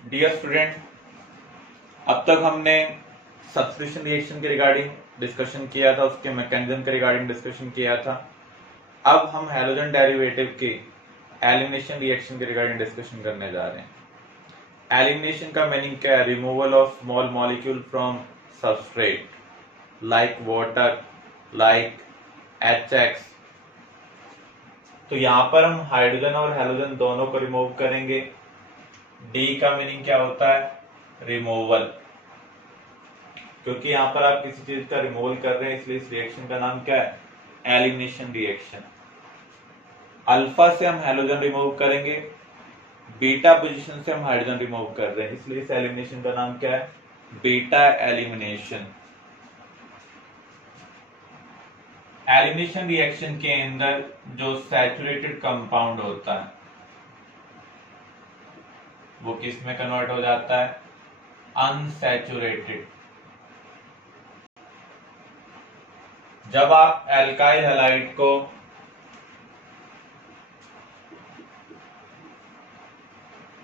Dear student, अब तक हमने सब्स्टिट्यूशन रिएक्शन के रिगार्डिंग डिस्कशन किया था, उसके मैकेनिज्म के रिगार्डिंग डिस्कशन किया था। अब हम हैलोजन डेरिवेटिव के एलिमिनेशन रिएक्शन के रिगार्डिंग डिस्कशन करने जा रहे हैं। एलिमिनेशन का मीनिंग क्या है? Removal of small molecule from substrate like water, like HX। तो यहाँ पर हम हाइड्रोजन और हैलोजन दोनों को रिमूव करेंगे। डी का मीनिंग क्या होता है? रिमूवल, क्योंकि यहाँ पर आप किसी चीज का रिमूवल कर रहे हैं, इसलिए इस रिएक्शन का नाम क्या है? Elimination reaction. अल्फा से हम हैलोजन रिमूव करेंगे, बीटा पोजीशन से हम हाइड्रोजन रिमूव कर रहे हैं, इसलिए इस एलिमिनेशन का नाम क्या है? Beta elimination. एलिमिनेशन रिएक्शन के अंदर जो सैचुरेटेड कंपाउंड होता है वो किस में कन्वर्ट हो जाता है? अनसैचुरेटेड। जब आप एल्काइल हैलाइड को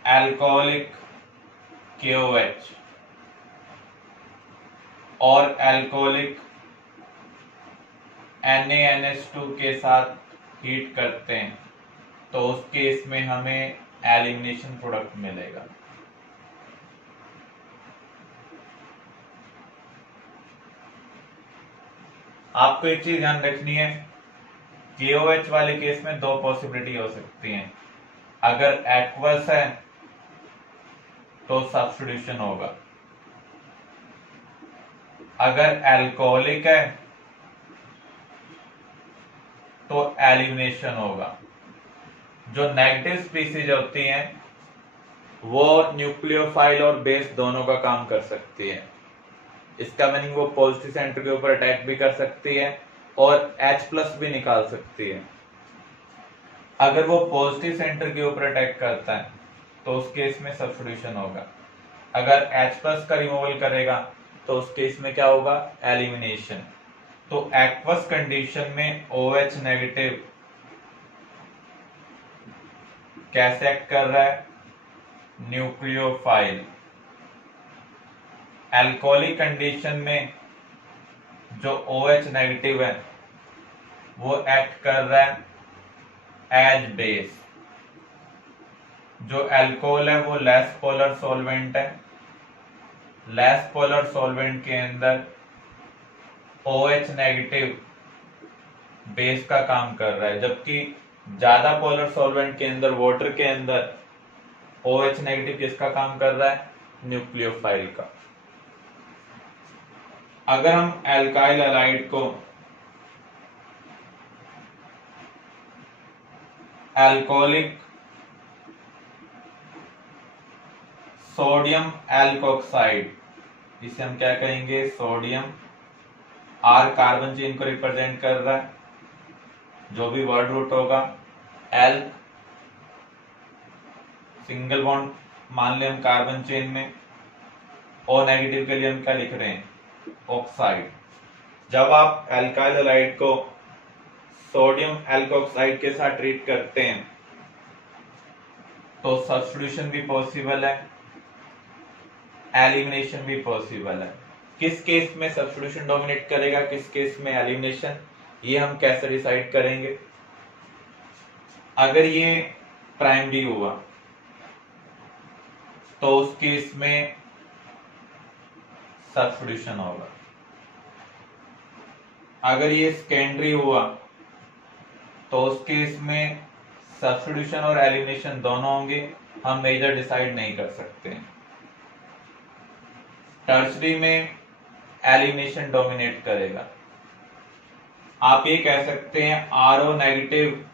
एल्कोहलिक KOH और एल्कोहलिक NaNH2 के साथ हीट करते हैं तो उस केस में हमें एलिमिनेशन प्रोडक्ट मिलेगा। आपको एक चीज ध्यान रखनी है, KOH वाले केस में दो पॉसिबिलिटी हो सकती हैं। अगर एक्वस है तो सब्स्टिट्यूशन होगा, अगर एल्कोहलिक है तो एलिमिनेशन होगा। जो नेगेटिव स्पीसीज होती हैं वो न्यूक्लियोफाइल और बेस दोनों का काम कर सकती है। इसका मीनिंग वो पॉजिटिव सेंटर के ऊपर अटैक भी कर सकती है और H+ भी निकाल सकती है। अगर वो पॉजिटिव सेंटर के ऊपर अटैक करता है तो उस केस में सब्स्टिट्यूशन होगा। अगर H+ का रिमूवल करेगा तो उस केस में क्या होगा? एलिमिनेशन। तो एक्वस कंडीशन में OH नेगेटिव कैसे एक्ट कर रहा है? न्यूक्लियोफाइल। एल्कोहलिक कंडीशन में जो OH नेगेटिव है वो एक्ट कर रहा है एज बेस। जो अल्कोहल है वो लेस पोलर सॉल्वेंट है, लेस पोलर सॉल्वेंट के अंदर OH नेगेटिव बेस का काम कर रहा है, जबकि ज्यादा पोलर सॉल्वेंट के अंदर, वाटर के अंदर OH नेगेटिव किसका काम कर रहा है? न्यूक्लियोफाइल का। अगर हम एल्काइल हैलाइड को एल्कोहलिक सोडियम एल्कोक्साइड, इसे हम क्या कहेंगे? सोडियम। R कार्बन चेन को रिप्रेजेंट कर रहा है, जो भी वर्ड रूट होगा। L सिंगल बॉन्ड मान लें हम कार्बन चेन में। O नेगेटिव के लिए हम क्या लिख रहे हैं? ऑक्साइड। जब आप एल्काइल हैलाइड को सोडियम एल्कोक्साइड के साथ ट्रीट करते हैं तो सब्स्टिट्यूशन भी पॉसिबल है, एलिमिनेशन भी पॉसिबल है। किस केस में सब्स्टिट्यूशन डोमिनेट करेगा, किस केस में एलिमिनेशन, ये हम कैसे डिसाइड करेंगे? अगर ये प्राइमरी हुआ तो उस केस में सब्स्टिट्यूशन होगा। अगर ये सेकेंडरी हुआ तो उस केस में सब्स्टिट्यूशन और एलिमिनेशन दोनों होंगे, हम मेजर डिसाइड नहीं कर सकते। टर्शरी में एलिमिनेशन डोमिनेट करेगा। आप ये कह सकते हैं RO नेगेटिव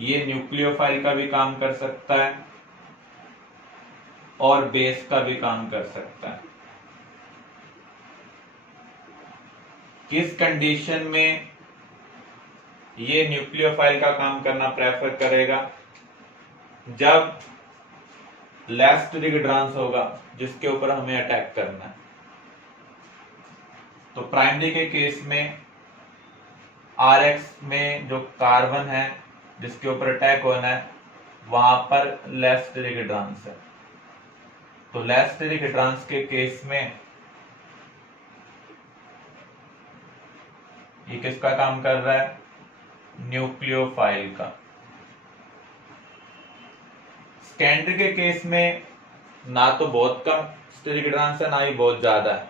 ये न्यूक्लियोफाइल का भी काम कर सकता है और बेस का भी काम कर सकता है। किस कंडीशन में ये न्यूक्लियोफाइल का काम करना प्रेफर करेगा? जब लेस ट्रिगेड्रांस होगा जिसके ऊपर हमें अटैक करना है। तो प्राइमरी के केस में RX में जो कार्बन है जिसके ऊपर अटैक होना है वहां पर लेस स्टेरिक हिड्रांस है। तो लेस स्टेरिक हिड्रांस के केस में ये किसका काम कर रहा है? न्यूक्लियोफाइल का। स्कैंड्री के केस में ना तो बहुत कम स्टेरिक हिड्रांस है, ना ही बहुत ज्यादा है,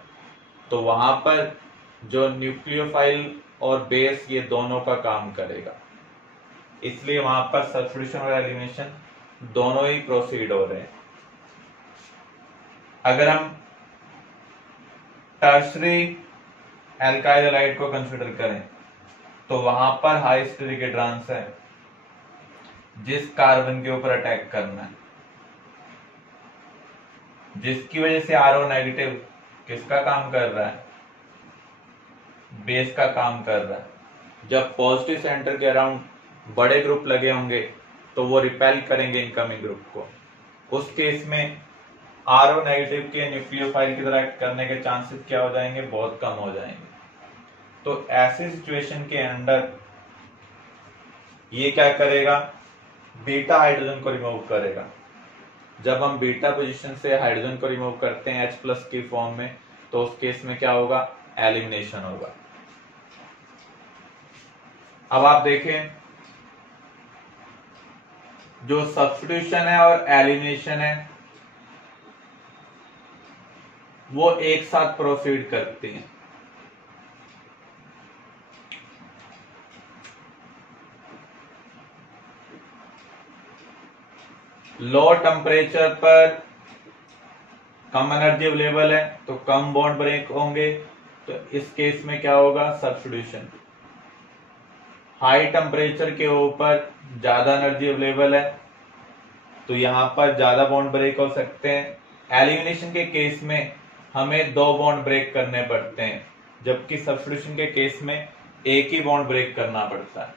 तो वहां पर जो न्यूक्लियोफाइल और बेस ये दोनों का काम करेगा, इसलिए वहां पर सब्स्टिट्यूशन और एलिमिनेशन दोनों ही प्रोसीड हो रहे हैं। अगर हम टर्शरी एल्काइल हैलाइड को कंसिडर करें तो वहां पर हाई स्टेरिक हिड्रांस है, जिस कार्बन के ऊपर अटैक करना है, जिसकी वजह से आरओ नेगेटिव किसका काम कर रहा है? बेस का काम कर रहा है। जब पॉजिटिव सेंटर के अराउंड बड़े ग्रुप लगे होंगे तो वो रिपेल करेंगे इनकमिंग ग्रुप को। उस केस में आरओ नेगेटिव के न्यूक्लियोफाइल की तरह एक्ट करने के चांसेस क्या हो जाएंगे? बहुत कम हो जाएंगे। तो ऐसे सिचुएशन के अंदर ये क्या करेगा? बीटा हाइड्रोजन को रिमूव करेगा। जब हम बीटा पोजीशन से हाइड्रोजन को रिमूव करते हैं H+ की फॉर्म में, तो उस केस में क्या होगा? एलिमिनेशन होगा। अब आप देखें, जो सब्स्टिट्यूशन है और एलिमिनेशन है वो एक साथ प्रोसीड करते हैं। लो टेम्परेचर पर कम एनर्जी अवेलेबल है तो कम बॉन्ड ब्रेक होंगे, तो इस केस में क्या होगा? सब्स्टिट्यूशन। हाई टेम्परेचर के ऊपर ज्यादा एनर्जी अवेलेबल है तो यहां पर ज्यादा बॉन्ड ब्रेक हो सकते हैं। एलिमिनेशन के केस में हमें 2 बॉन्ड ब्रेक करने पड़ते हैं, जबकि सब्स्टिट्यूशन के केस में एक ही बॉन्ड ब्रेक करना पड़ता है।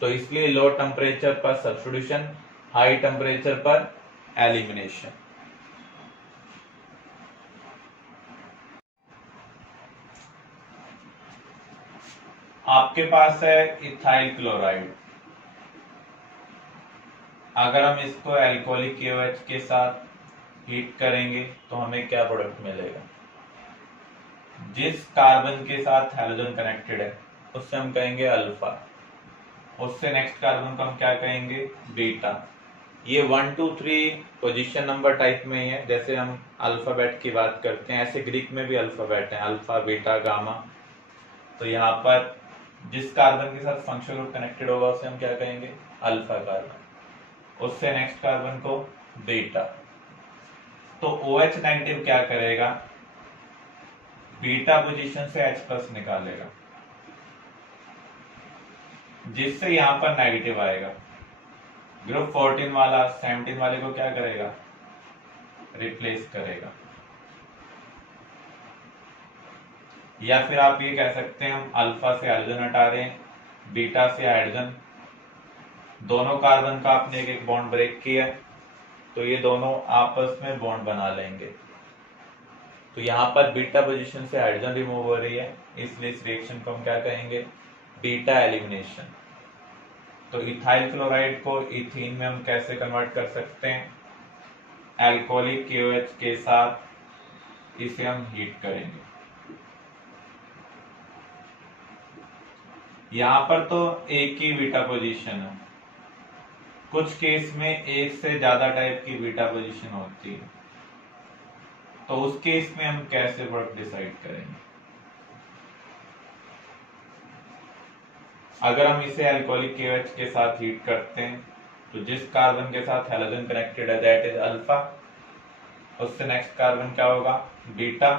तो इसलिए लो टेम्परेचर पर सब्स्टिट्यूशन, हाई टेम्परेचर पर एलिमिनेशन। आपके पास है इथाइल क्लोराइड। अगर हम इसको एल्कोहलिक KOH के साथ हीट करेंगे तो हमें क्या प्रोडक्ट मिलेगा? जिस कार्बन के साथ हैलोजन कनेक्टेड है उससे हम कहेंगे अल्फा, उससे नेक्स्ट कार्बन को हम क्या कहेंगे? बीटा। ये 1 2 3 पोजीशन नंबर टाइप में ही है। जैसे हम अल्फाबेट की बात करते हैं, ऐसे ग्रीक में भी अल्फाबेट है, अल्फा, बीटा, गामा। तो यहाँ पर जिस कार्बन के साथ फंक्शनल ग्रुप कनेक्टेड होगा उसे हम क्या कहेंगे? अल्फा कार्बन, उससे नेक्स्ट कार्बन को बीटा। तो OH नेगेटिव क्या करेगा? बीटा पोजीशन से H+ निकालेगा, जिससे यहां पर नेगेटिव आएगा। ग्रुप 14 वाला 17 वाले को क्या करेगा? रिप्लेस करेगा। या फिर आप ये कह सकते हैं हम अल्फा से हाइड्रोजन हटा रहे हैं, बीटा से हाइड्रोजन, दोनों कार्बन का आपने एक एक बॉन्ड ब्रेक किया, तो ये दोनों आपस में बॉन्ड बना लेंगे। तो यहाँ पर बीटा पोजीशन से हाइड्रोजन रिमूव हो रही है, इसलिए इस रिएक्शन को हम क्या कहेंगे? Beta elimination. तो इथाइल क्लोराइड को इथीन में हम कैसे कन्वर्ट कर सकते हैं? एल्कोहलिक KOH के साथ इसे हम हीट करेंगे। यहां पर तो एक ही बीटा पोजीशन है, कुछ केस में एक से ज्यादा टाइप की बीटा पोजीशन होती है, तो उस केस में हम कैसे वर्क डिसाइड करेंगे? अगर हम इसे अल्कोहलिक KOH के साथ हीट करते हैं तो जिस कार्बन के साथ हैलोजन कनेक्टेड है दैट इज अल्फा, उससे नेक्स्ट कार्बन क्या होगा? बीटा,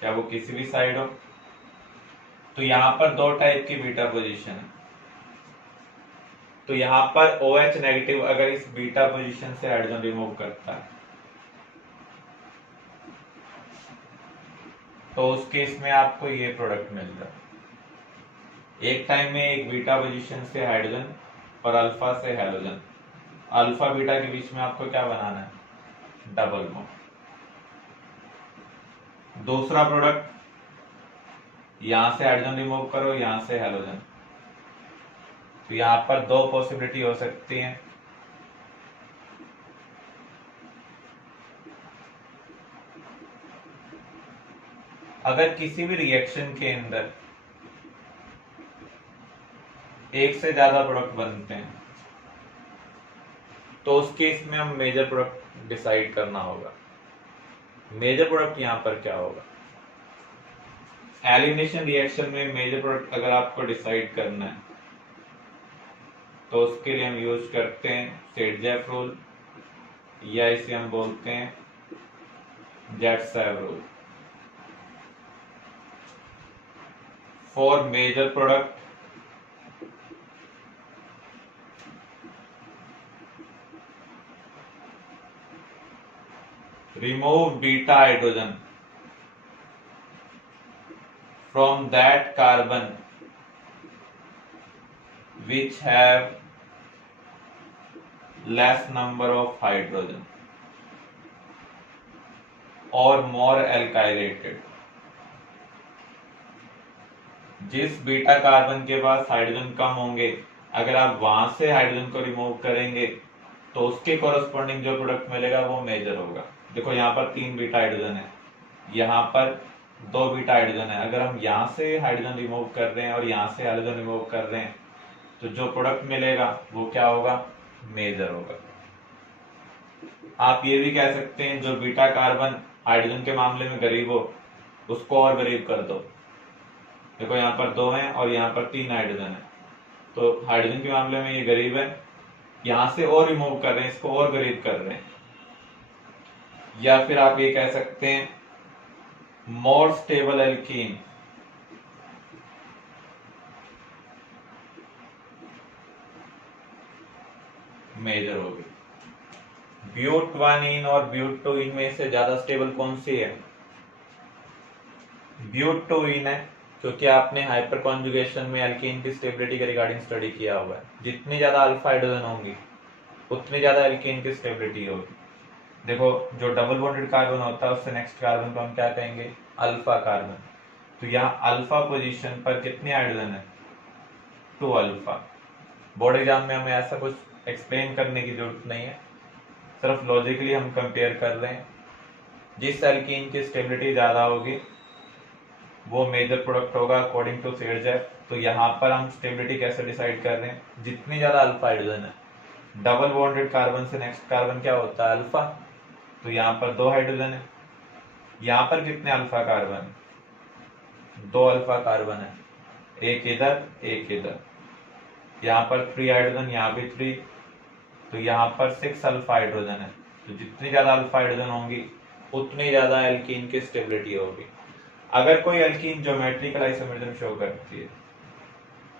क्या वो किसी भी साइड हो। तो यहां पर 2 टाइप की बीटा पोजीशन है, तो यहां पर OH नेगेटिव अगर इस बीटा पोजीशन से हाइड्रोजन रिमूव करता है तो उस केस में आपको ये प्रोडक्ट मिल रहा है। एक टाइम में एक बीटा पोजीशन से हाइड्रोजन और अल्फा से हैलोजन, अल्फा बीटा के बीच में आपको क्या बनाना है? Double bond. दूसरा प्रोडक्ट, यहां से हाइड्रोजन रिमूव करो, यहां से हैलोजन, तो यहां पर 2 पॉसिबिलिटी हो सकती हैं। अगर किसी भी रिएक्शन के अंदर एक से ज्यादा प्रोडक्ट बनते हैं तो उस केस में हम मेजर प्रोडक्ट डिसाइड करना होगा। मेजर प्रोडक्ट यहां पर क्या होगा? एलिमिनेशन रिएक्शन में मेजर प्रोडक्ट अगर आपको डिसाइड करना है तो उसके लिए हम यूज करते हैं सेट-जेफ रूल, या इसे हम बोलते हैं Zaitsev rule. For major product remove beta hydrogen from that carbon which have less number of hydrogen or more alkylated। जिस बीटा कार्बन के पास हाइड्रोजन कम होंगे, अगर आप वहां से हाइड्रोजन को रिमूव करेंगे तो उसके कॉरस्पॉन्डिंग जो प्रोडक्ट मिलेगा वो मेजर होगा। देखो यहाँ पर 3 बीटा हाइड्रोजन है, यहाँ पर 2 बीटा हाइड्रोजन है। अगर हम यहाँ से हाइड्रोजन रिमूव कर रहे हैं और यहाँ से हाइड्रोजन रिमूव कर रहे हैं तो जो प्रोडक्ट मिलेगा वो क्या होगा? मेजर होगा। आप ये भी कह सकते हैं जो बीटा कार्बन हाइड्रोजन के मामले में गरीब हो उसको और गरीब कर दो। देखो यहाँ पर 2 हैं और यहाँ पर 3 हाइड्रोजन है, तो हाइड्रोजन के मामले में ये गरीब है, यहां से और रिमूव कर रहे हैं, इसको और गरीब कर रहे हैं। या फिर आप ये कह सकते हैं मोर स्टेबल एल्कीन मेजर होगी। ब्यूट-1-इन और ब्यूट-2-इन में से ज्यादा स्टेबल कौन सी है? ब्यूट-2-इन है, क्योंकि आपने हाइपर कॉन्जुगेशन में एल्कीन की स्टेबिलिटी के रिगार्डिंग स्टडी किया हुआ है। जितनी ज्यादा अल्फा हाइड्रोजन होंगी उतनी ज्यादा एल्कीन की स्टेबिलिटी होगी। देखो जो डबल बॉन्डेड कार्बन होता है उससे नेक्स्ट कार्बन को हम क्या कहेंगे? Alpha carbon. तो यहाँ अल्फा पोजीशन पर कितने हाइड्रोजन है? 2 अल्फा। बोर्ड एग्जाम में हमें ऐसा कुछ एक्सप्लेन करने की जरूरत नहीं है, सिर्फ लॉजिकली हम कंपेयर कर रहे हैं। जिस एल्कीन की स्टेबिलिटी ज्यादा होगी वो मेजर प्रोडक्ट होगा अकॉर्डिंग टू सेट-जेफ। तो यहाँ पर हम स्टेबिलिटी कैसे डिसाइड कर रहे हैं? जितनी ज्यादा अल्फा हाइड्रोजन है, डबल बॉन्डेड कार्बन से नेक्स्ट कार्बन क्या होता है? अल्फा। तो यहाँ पर 2 हाइड्रोजन है, यहाँ पर कितने अल्फा कार्बन? 2 अल्फा कार्बन है, एक इधर एक इधर। यहाँ पर 3 हाइड्रोजन, यहाँ भी 3, तो यहाँ पर 6 अल्फा हाइड्रोजन है। तो जितनी ज्यादा अल्फा हाइड्रोजन होंगी उतनी ज्यादा एल्कीन की स्टेबिलिटी होगी। अगर कोई एल्कीन ज्योमेट्रिकल आइसोमरिज्म शो करती है,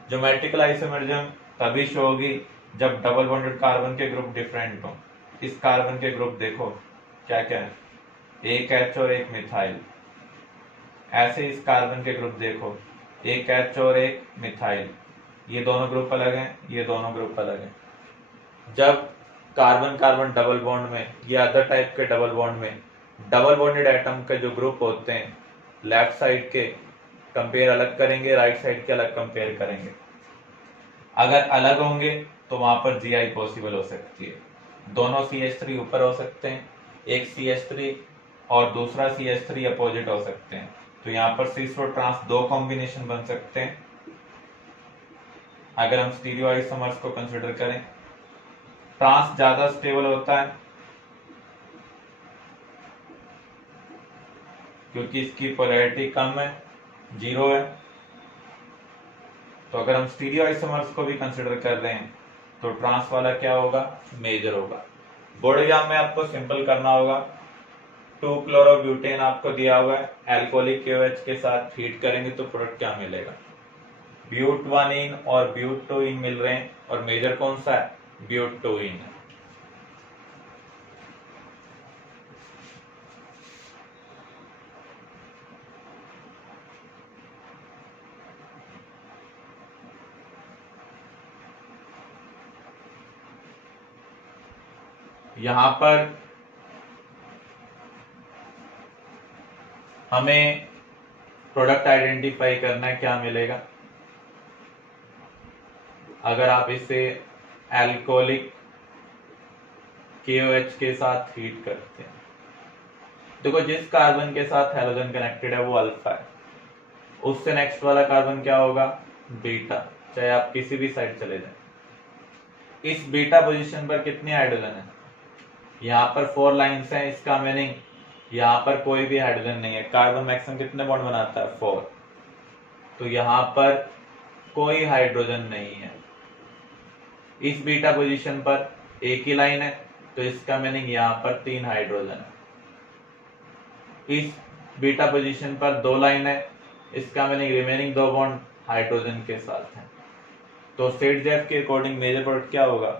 ज्योमेट्रिकल आइसोमरिज्म तभी शो होगी जब डबल बॉन्डेड कार्बन के ग्रुप डिफरेंट हो। इस कार्बन के ग्रुप देखो क्या क्या है, एक एच और एक मिथाइल। ऐसे इस कार्बन के ग्रुप देखो, एक एच और एक मिथाइल। ये दोनों ग्रुप अलग हैं, ये दोनों ग्रुप अलग हैं। जब कार्बन कार्बन डबल बॉन्ड में या अदर टाइप के डबल बॉन्ड में डबल बॉन्डेड एटम के जो ग्रुप होते हैं लेफ्ट साइड के कंपेयर अलग करेंगे, राइट साइड के अलग कंपेयर करेंगे। अगर अलग होंगे तो वहां पर जीआई पॉसिबल हो सकती है। दोनों CH3 ऊपर हो सकते हैं, एक CH3 और दूसरा CH3 अपोजिट हो सकते हैं। तो यहाँ पर सिस और ट्रांस 2 कॉम्बिनेशन बन सकते हैं। अगर हम स्टीरियो आइसोमर्स को कंसिडर करें, ट्रांस ज्यादा स्टेबल होता है क्योंकि इसकी पोलैरिटी कम है, 0 है। तो अगर हम स्टीरियो आइसोमर्स को भी कंसिडर कर रहे हैं तो ट्रांस वाला क्या होगा? मेजर होगा। बोर्ड एग्जाम में आपको सिंपल करना होगा, 2-क्लोरोब्यूटेन आपको दिया हुआ है, एल्कोहलिक KOH के साथ हीट करेंगे तो प्रोडक्ट क्या मिलेगा? ब्यूट-1-इन और ब्यूट-2-इन मिल रहे हैं और मेजर कौन सा है? ब्यूट-2-इन है। यहां पर हमें प्रोडक्ट आइडेंटिफाई करना है, क्या मिलेगा अगर आप इसे एल्कोहलिक KOH के साथ हीट करते हैं। देखो जिस कार्बन के साथ हैलोजन कनेक्टेड है वो अल्फा है, उससे नेक्स्ट वाला कार्बन क्या होगा, बीटा, चाहे आप किसी भी साइड चले जाए। इस बीटा पोजीशन पर कितने हाइड्रोजन है, यहाँ पर 4 लाइंस हैं, इसका मीनिंग यहाँ पर कोई भी हाइड्रोजन नहीं है। कार्बन मैक्सिमम कितने बॉन्ड बनाता है, 4, तो यहाँ पर कोई हाइड्रोजन नहीं है। इस बीटा पोजीशन पर एक ही लाइन है, तो इसका मीनिंग यहाँ पर 3 हाइड्रोजन है। इस बीटा पोजीशन पर 2 लाइन है, इसका मीनिंग रिमेनिंग 2 बॉन्ड हाइड्रोजन के साथ हैं। तो सेट-जेफ के अकॉर्डिंग मेजर प्रोडक्ट क्या होगा,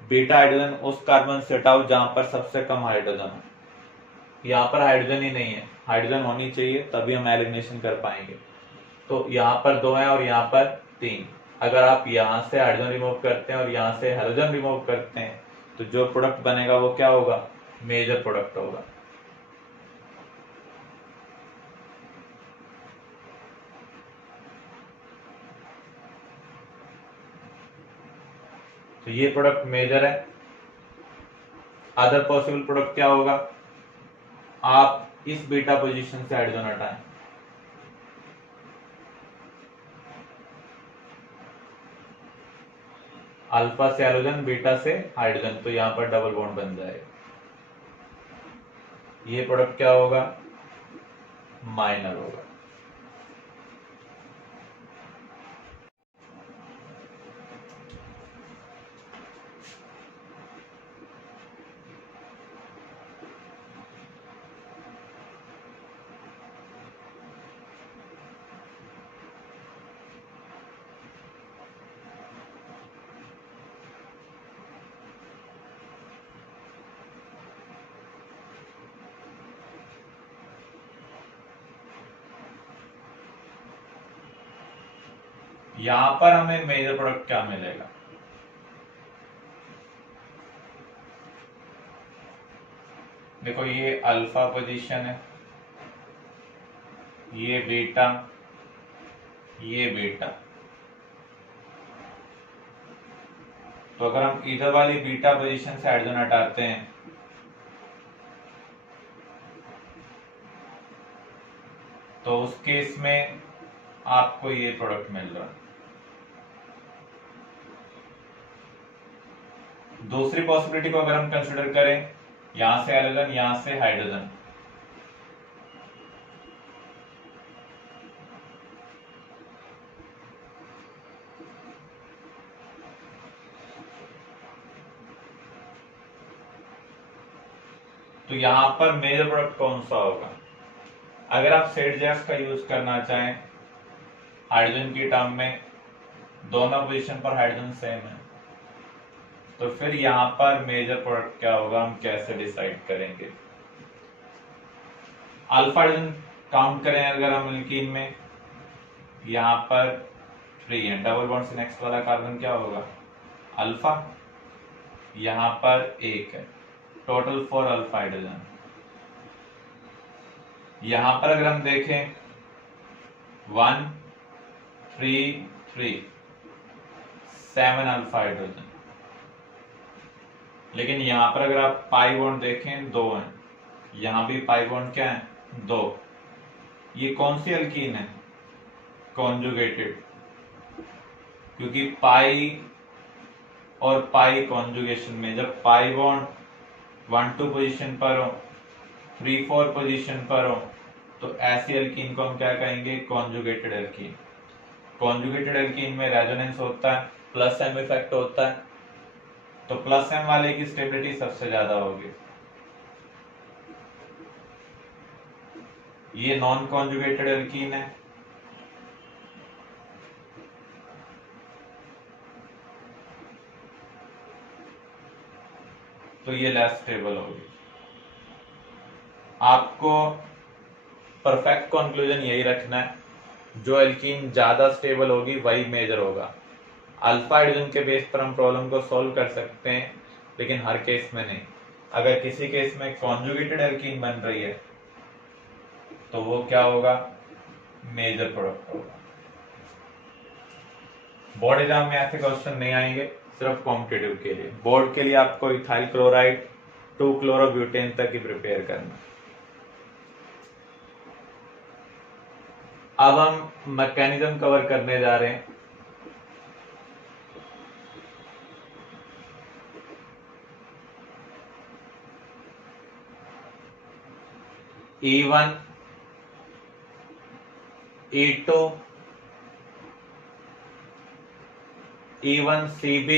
बीटा हाइड्रोजन उस कार्बन से हटाओ जहां पर सबसे कम हाइड्रोजन हो। यहाँ पर हाइड्रोजन ही नहीं है, हाइड्रोजन होनी चाहिए तभी हम एलिमिनेशन कर पाएंगे। तो यहाँ पर 2 है और यहाँ पर 3। अगर आप यहाँ से हाइड्रोजन रिमूव करते हैं और यहाँ से हाइड्रोजन रिमूव करते हैं तो जो प्रोडक्ट बनेगा वो क्या होगा, मेजर प्रोडक्ट होगा। तो ये प्रोडक्ट मेजर है। अदर पॉसिबल प्रोडक्ट क्या होगा, आप इस बीटा पोजीशन से हाइड्रोजन हटाएं, अल्फा से हाइड्रोजन, बीटा से हाइड्रोजन, तो यहां पर डबल बॉन्ड बन जाएगा। ये प्रोडक्ट क्या होगा, माइनर होगा। यहां पर हमें मेजर प्रोडक्ट क्या मिलेगा, देखो ये अल्फा पोजीशन है, ये बीटा, ये बीटा। तो अगर हम इधर वाली बीटा पोजीशन से हाइड्रोजन हटाते हैं तो उस केस में आपको ये प्रोडक्ट मिल रहा है। दूसरी पॉसिबिलिटी को अगर हम कंसिडर करें, यहां से हाइड्रोजन, यहां से हाइड्रोजन, तो यहां पर मेजर प्रोडक्ट कौन सा होगा। अगर आप सेट-जेफ का यूज करना चाहें हाइड्रोजन की टर्म में, दोनों पोजीशन पर हाइड्रोजन सेम है, तो फिर यहां पर मेजर प्रोडक्ट क्या होगा, हम कैसे डिसाइड करेंगे। अल्फा हाइड्रोजन काउंट करें अगर हम एल्कीन में, यहां पर 3 है, डबल बॉन्ड से नेक्स्ट वाला कार्बन क्या होगा, अल्फा, यहां पर 1 है, टोटल 4 अल्फा हाइड्रोजन। यहां पर अगर हम देखें 1 3 3 7 अल्फा हाइड्रोजन, लेकिन यहां पर अगर आप पाई बॉन्ड देखें 2 हैं, यहां भी पाई बॉन्ड क्या है, 2। ये कौन सी एल्कीन है, कॉन्जुगेटेड, क्योंकि पाई और पाई कॉन्जुगेशन में जब पाई बॉन्ड 1-2 पोजीशन पर हो, 3-4 पोजीशन पर हो, तो ऐसी एल्कीन को हम क्या कहेंगे, कॉन्जुगेटेड एल्कीन। कॉन्जुगेटेड एल्कीन में रेजोनेंस होता है, प्लस एम इफेक्ट होता है, तो प्लस एम वाले की स्टेबिलिटी सबसे ज्यादा होगी। ये नॉन कॉन्जुगेटेड एल्कीन है, तो ये लेस स्टेबल होगी। आपको परफेक्ट कंक्लूजन यही रखना है, जो एल्कीन ज्यादा स्टेबल होगी वही मेजर होगा। अल्फा हाइड्रोजन के बेस पर हम प्रॉब्लम को सॉल्व कर सकते हैं, लेकिन हर केस में नहीं। अगर किसी केस में कॉन्जुगेटेड एल्कीन बन रही है तो वो क्या होगा, मेजर प्रोडक्ट होगा। बोर्ड एग्जाम में ऐसे क्वेश्चन नहीं आएंगे, सिर्फ कॉम्पिटिटिव के लिए। बोर्ड के लिए आपको इथाइल क्लोराइड 2 क्लोरोब्यूटेन तक ही प्रिपेयर करना। अब हम मैकेनिज्म कवर करने जा रहे हैं। E1, E2, E1CB,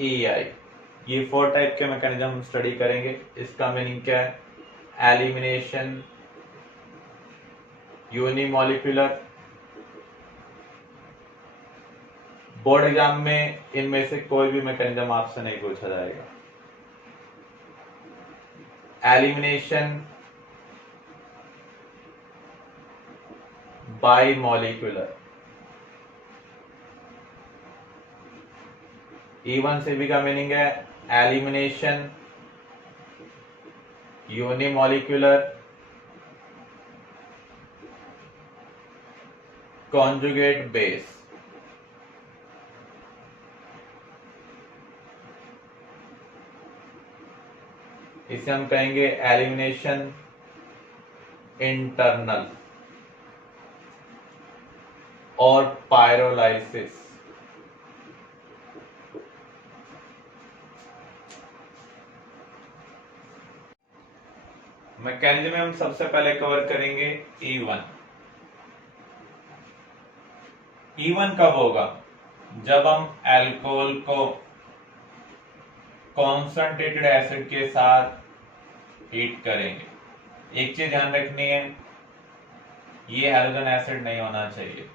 EI, ये 4 टाइप के मैकेनिज्म हम स्टडी करेंगे। इसका मीनिंग क्या है? Elimination, unimolecular. बोर्ड एग्जाम में इनमें से कोई भी मैकेनिज्म आपसे नहीं पूछा जाएगा। Elimination by molecular. E1CB का मीनिंग है एलिमिनेशन, यूनिमॉलिक्यूलर, कॉन्जुगेट बेस। इसे हम कहेंगे एलिमिनेशन इंटरनल और पायरोलाइसिस। मैकेनिज्म में हम सबसे पहले कवर करेंगे E1। E1 कब होगा? जब हम अल्कोहल को कॉन्संट्रेटेड एसिड के साथ हीट करेंगे। एक चीज ध्यान रखनी है, ये हैलोजन एसिड नहीं होना चाहिए।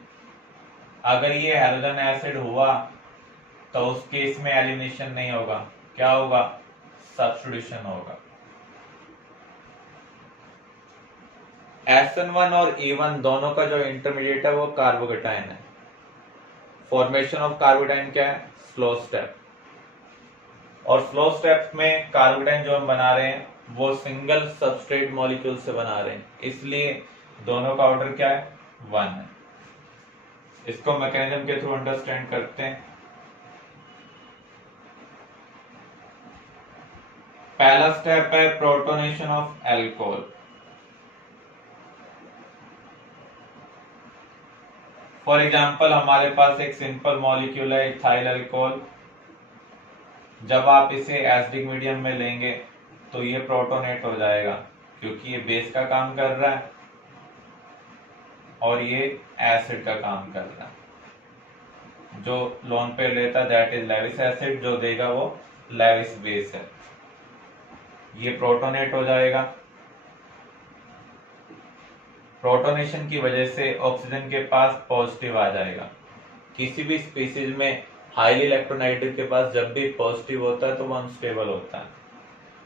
अगर ये हैलोजन एसिड हुआ तो उस केस में एलिमिनेशन नहीं होगा, क्या होगा? सब्स्टिट्यूशन होगा। SN1 और E1 दोनों का जो इंटरमीडिएट है वो कार्बोकेटाइन है। फॉर्मेशन ऑफ कार्बोकेटाइन क्या है? Slow step. और स्लो स्टेप में कार्बोकेटाइन जो हम बना रहे हैं वो सिंगल सबस्ट्रेट मॉलिक्यूल से बना रहे हैं, इसलिए दोनों का ऑर्डर क्या है? 1 है। इसको मैकेनिज्म के थ्रू अंडरस्टैंड करते हैं। पहला स्टेप है protonation of alcohol. For example हमारे पास एक सिंपल मॉलिक्यूल है इथाइल अल्कोहल। जब आप इसे एसिडिक मीडियम में लेंगे तो ये प्रोटोनेट हो जाएगा, क्योंकि ये बेस का काम कर रहा है और ये एसिड का काम कर रहा है। जो लोन पे लेता दैट इज लेविस एसिड, जो देगा वो लेविस बेस है। ये प्रोटोनेट हो जाएगा। प्रोटोनेशन की वजह से ऑक्सीजन के पास पॉजिटिव आ जाएगा। किसी भी स्पीसीज में हाईली इलेक्ट्रोनेगेटिव के पास जब भी पॉजिटिव होता है तो वो अनस्टेबल होता है।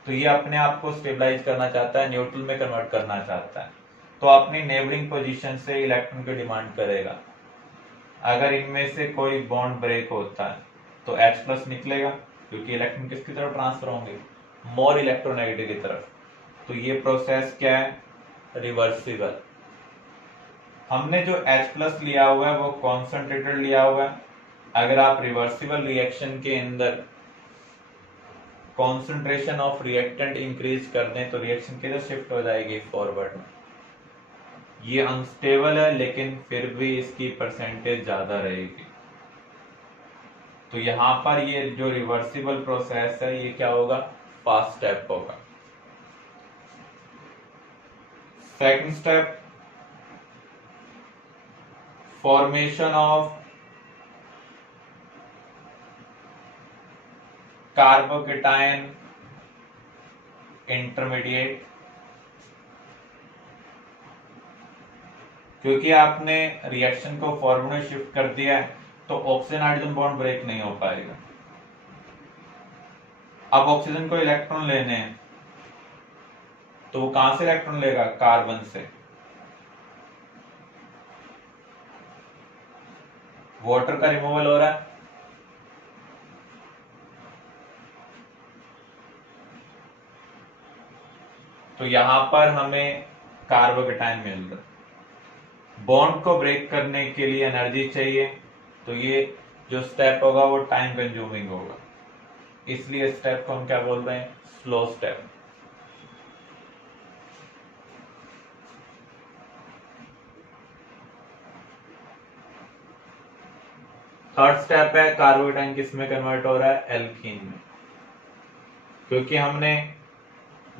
तो ये अपने आप को स्टेबलाइज करना चाहता है, न्यूट्रल में कन्वर्ट करना चाहता है, तो अपनी नेबरिंग पोजीशन से इलेक्ट्रॉन की डिमांड करेगा। अगर इनमें से कोई बॉन्ड ब्रेक होता है तो H+ निकलेगा, क्योंकि इलेक्ट्रॉन किसकी तरफ ट्रांसफर होंगे? मोर इलेक्ट्रोनेगेटिव की तरफ। तो ये प्रोसेस क्या है? रिवर्सिबल। हमने जो H+ लिया हुआ है वो कॉन्सेंट्रेटेड लिया हुआ है। अगर आप रिवर्सिबल रिएक्शन के अंदर कॉन्सेंट्रेशन ऑफ रिएक्टेंट इंक्रीज कर दें तो रिएक्शन किधर शिफ्ट हो जाएगी? फॉरवर्ड में। ये अनस्टेबल है लेकिन फिर भी इसकी परसेंटेज ज्यादा रहेगी। तो यहां पर ये जो रिवर्सिबल प्रोसेस है ये क्या होगा? फास्ट स्टेप होगा। Second step, formation of carbocation intermediate. क्योंकि आपने रिएक्शन को फॉरवर्ड में शिफ्ट कर दिया है तो ऑक्सीजन हाइड्रोजन बॉन्ड ब्रेक नहीं हो पाएगा। अब ऑक्सीजन को इलेक्ट्रॉन लेने हैं तो वो कहां से इलेक्ट्रॉन लेगा? कार्बन से। वाटर का रिमूवल हो रहा है, तो यहां पर हमें कार्बोकेटाइन मिल रहा है। बॉन्ड को ब्रेक करने के लिए एनर्जी चाहिए, तो ये जो स्टेप होगा वो टाइम कंज्यूमिंग होगा, इसलिए स्टेप को हम क्या बोल रहे हैं? Slow step. थर्ड स्टेप है कार्बोकेटाइन किस में कन्वर्ट हो रहा है, एल्कीन में। क्योंकि हमने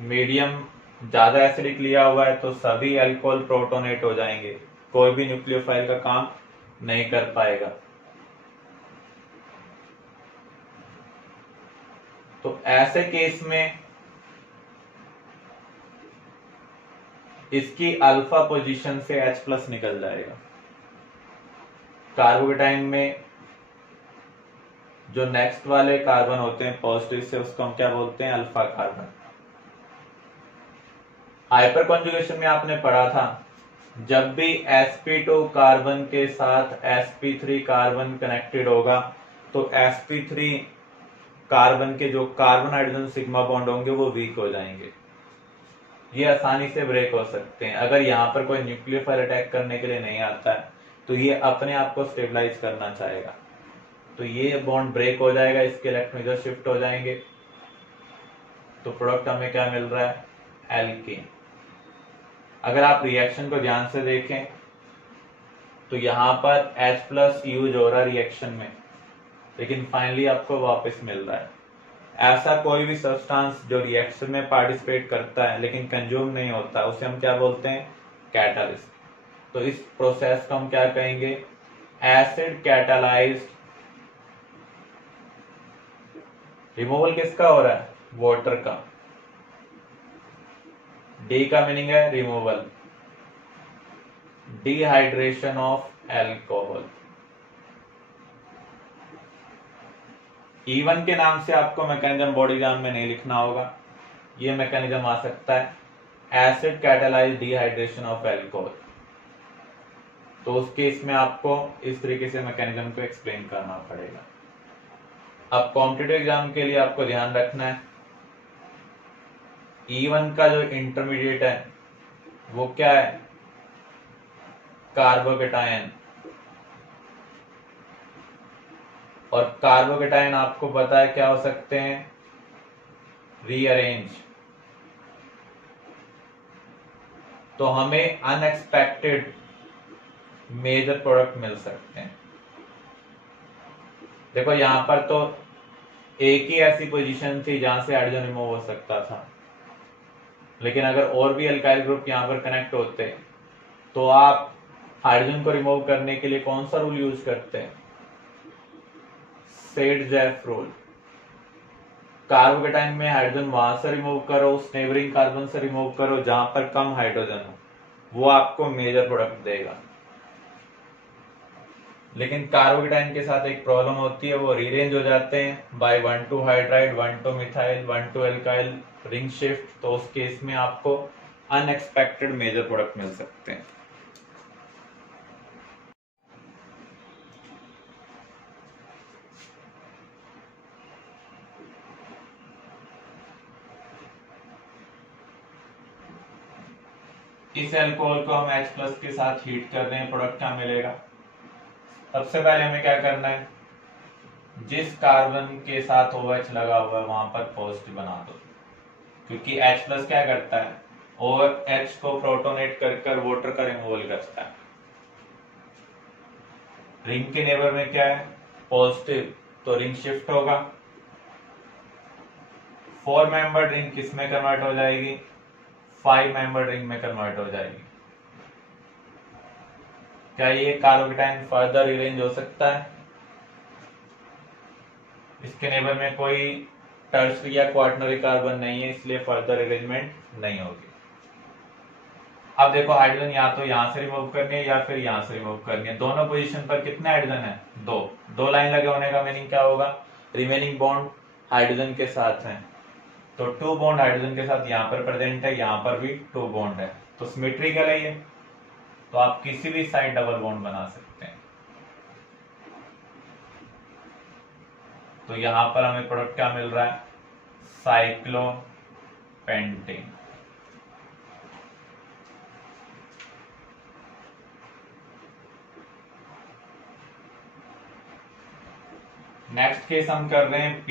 मीडियम ज्यादा एसिडिक लिया हुआ है तो सभी अल्कोहल प्रोटोनेट हो जाएंगे, कोई भी न्यूक्लियोफाइल का काम नहीं कर पाएगा। तो ऐसे केस में इसकी अल्फा पोजीशन से H+ निकल जाएगा। कार्बोकेटाइन में जो नेक्स्ट वाले कार्बन होते हैं पॉजिटिव से, उसको हम क्या बोलते हैं, अल्फा कार्बन। हाइपर कॉन्जुगेशन में आपने पढ़ा था, जब भी sp2 कार्बन के साथ sp3 कार्बन कनेक्टेड होगा तो sp3 कार्बन के जो कार्बन हाइड्रोजन सिग्मा बॉन्ड होंगे वो वीक हो जाएंगे, ये आसानी से ब्रेक हो सकते हैं। अगर यहाँ पर कोई न्यूक्लियोफाइल अटैक करने के लिए नहीं आता है तो ये अपने आप को स्टेबलाइज करना चाहेगा, तो ये बॉन्ड ब्रेक हो जाएगा, इसके इलेक्ट्रॉन इधर शिफ्ट हो जाएंगे, तो प्रोडक्ट हमें क्या मिल रहा है, एल्कीन। अगर आप रिएक्शन को ध्यान से देखें तो यहाँ पर H+ यूज हो रहा है रिएक्शन में, लेकिन फाइनली आपको वापस मिल रहा है। ऐसा कोई भी सब्सटेंस जो रिएक्शन में पार्टिसिपेट करता है लेकिन कंज्यूम नहीं होता, उसे हम क्या बोलते हैं, कैटलिस्ट। तो इस प्रोसेस को हम क्या कहेंगे, एसिड कैटालाइज्ड। रिमूवल किसका हो रहा है, वाटर का। डी का मीनिंग है removal, dehydration of alcohol. E1 के नाम से आपको मैकेनिज्म बोर्ड एग्जाम में नहीं लिखना होगा, ये मैकेनिज्म आ सकता है acid catalyse dehydration of alcohol. तो उस केस में आपको इस तरीके से मैकेनिज्म को एक्सप्लेन करना पड़ेगा। अब कॉम्पिटिटिव एग्जाम के लिए आपको ध्यान रखना है, E1 का जो इंटरमीडिएट है वो क्या है, कार्बोकेटायन। और कार्बोकेटायन आपको पता है क्या हो सकते हैं, रीअरेंज। तो हमें अनएक्सपेक्टेड मेजर प्रोडक्ट मिल सकते हैं। देखो यहां पर तो एक ही ऐसी पोजीशन थी जहां से हाइड्रोजन रिमूव हो सकता था, लेकिन अगर और भी अल्काइल ग्रुप यहां पर कनेक्ट होते तो आप हाइड्रोजन को रिमूव करने के लिए कौन सा रूल यूज करते हैं, सेट-जेफ रूल। कार्बोकेटाइन में हाइड्रोजन वहां से रिमूव करो, उस नेबरिंग कार्बन से रिमूव करो जहां पर कम हाइड्रोजन हो, वो आपको मेजर प्रोडक्ट देगा। लेकिन कार्बोकेटाइन के साथ एक प्रॉब्लम होती है, वो रीअरेंज हो जाते हैं by 1,2 hydride 1,2 methyl 1,2 alkyl ring shift. तो उस केस में आपको अनएक्सपेक्टेड मेजर प्रोडक्ट मिल सकते हैं। इस अल्कोहल को हम H+ के साथ हीट कर रहे हैं, प्रोडक्ट क्या मिलेगा। सबसे पहले हमें क्या करना है, जिस कार्बन के साथ OH लगा हुआ है वहां पर पॉजिटिव बना दो, क्योंकि H+ क्या करता है, OH को प्रोटोनेट कर वाटर का रिमूवल करता है। रिंग के नेबर में क्या है, पॉजिटिव, तो रिंग शिफ्ट होगा। 4 मेंबर रिंग किस में कन्वर्ट हो जाएगी, 5 मेंबर रिंग में कन्वर्ट हो जाएगी। क्या ये कार्बोकेटाइन फर्दर रीअरेंज हो सकता है, इसके नेबर में कोई टर्शरी या क्वार्टनरी कार्बन नहीं है, इसलिए फर्दर अरेंजमेंट नहीं होगी। अब देखो हाइड्रोजन या तो यहां से रिमूव करनी है या फिर यहां से रिमूव करनी है। दोनों पोजीशन पर कितने हाइड्रोजन है, दो लाइन लगे होने का मीनिंग क्या होगा, रिमेनिंग बॉन्ड हाइड्रोजन के साथ है, तो 2 बॉन्ड हाइड्रोजन के साथ यहाँ पर प्रेजेंट है, यहाँ पर भी 2 बॉन्ड है, तो सिमेट्रिकल है ये, तो आप किसी भी साइड डबल बॉन्ड बना सकते हैं। तो यहां पर हमें प्रोडक्ट क्या मिल रहा है, साइक्लोपेंटेन। नेक्स्ट केस हम कर रहे हैं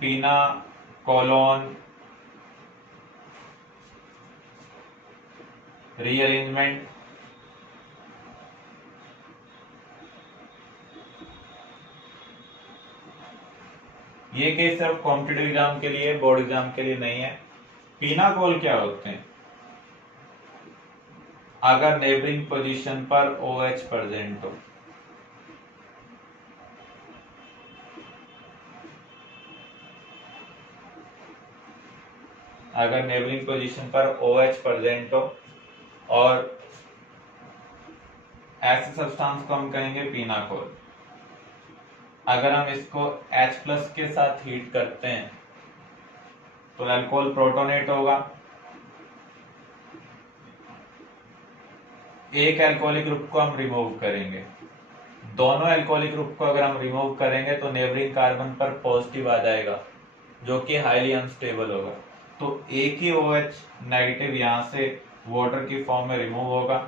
पीनाकोलोन रीअरेंजमेंट। ये केस सिर्फ कॉम्पिटिटिव एग्जाम के लिए, बोर्ड एग्जाम के लिए नहीं है। पीनाकोल क्या होते हैं? अगर नेबरिंग पोजीशन पर OH प्रेजेंट हो, अगर नेबरिंग पोजीशन पर OH प्रेजेंट हो और ऐसे सब्सटेंस को हम कहेंगे पीनाकोल। अगर हम इसको H+ के साथ हीट करते हैं तो अल्कोहल प्रोटोनेट होगा, एक अल्कोहलिक ग्रुप को हम रिमूव करेंगे। दोनों अल्कोहलिक ग्रुप को अगर हम रिमूव करेंगे तो नेबरिंग कार्बन पर पॉजिटिव आ जाएगा जो कि हाईली अनस्टेबल होगा। तो एक ही OH नेगेटिव यहां से वाटर की फॉर्म में रिमूव होगा।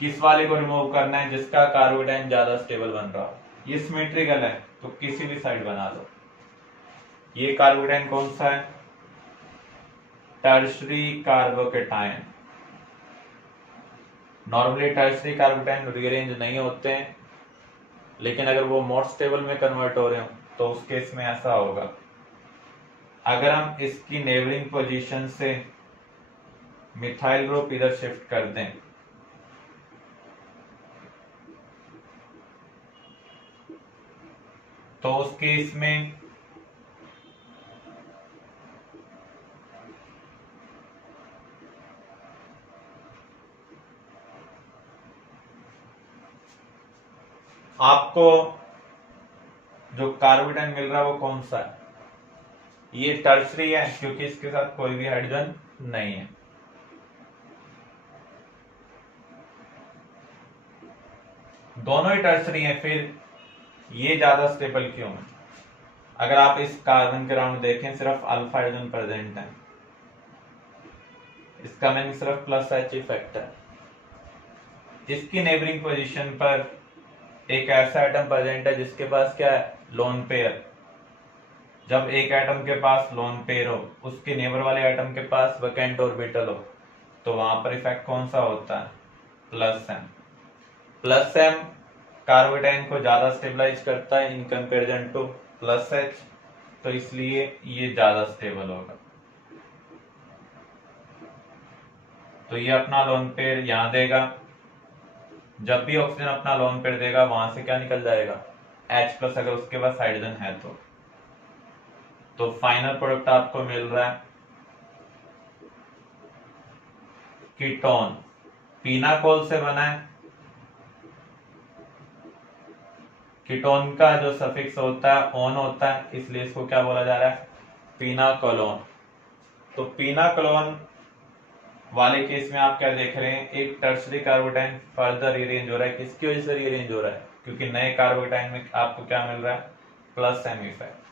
किस वाले को रिमूव करना है? जिसका कार्बोडाइन ज्यादा स्टेबल बन रहा हो। ये सिमेट्रिकल है तो किसी भी साइड बना लो। ये कार्बोडाइन कौन सा है? Tertiary carbocation. Normally tertiary carbocation rearrange नहीं होते हैं, लेकिन अगर वो मोर स्टेबल में कन्वर्ट हो रहे हो तो उस केस में ऐसा होगा। अगर हम इसकी नेबरिंग पोजीशन से मिथाइल ग्रुप इधर शिफ्ट कर दें तो उस केस में आपको जो कार्बोडाइन मिल रहा है वो कौन सा है? ये टर्शरी है क्योंकि इसके साथ कोई भी हाइड्रोजन नहीं है। दोनों ही टर्शरी हैं, फिर ये ज्यादा स्टेबल क्यों है? अगर आप इस कार्बन के राउंड देखें सिर्फ अल्फा हाइड्रोजन प्रेजेंट है, इसका मीनिंग सिर्फ +H इफेक्ट है। इसकी नेबरिंग पोजीशन पर एक ऐसा एटम प्रेजेंट है जिसके पास क्या है? Lone pair. जब एक एटम के पास लोन पेयर हो, उसके नेबर वाले एटम के पास वैकेंट ऑर्बिटल हो, तो वहां पर इफेक्ट कौन सा होता है? +M। +M कार्बोडाइन को ज्यादा स्टेबलाइज करता है इन कंपेरिजन टू +H, तो इसलिए ये ज्यादा स्टेबल होगा। तो ये अपना लोन पेयर यहां देगा। जब भी ऑक्सीजन अपना लोन पेयर देगा वहां से क्या निकल जाएगा? H+ अगर उसके पास हाइड्रोजन है तो फाइनल प्रोडक्ट आपको मिल रहा है कीटोन। पीनाकोल से बना है। कीटोन का जो सफिक्स होता है ओन होता है, इसलिए इसको क्या बोला जा रहा है? पीनाकोलोन। तो पीनाकोलोन वाले केस में आप क्या देख रहे हैं? एक टर्शरी कार्बोडाइन फर्दर रीअरेंज हो रहा है। किसकी वजह से रीअरेंज हो रहा है? क्योंकि नए कार्बोडाइन में आपको क्या मिल रहा है? +M effect.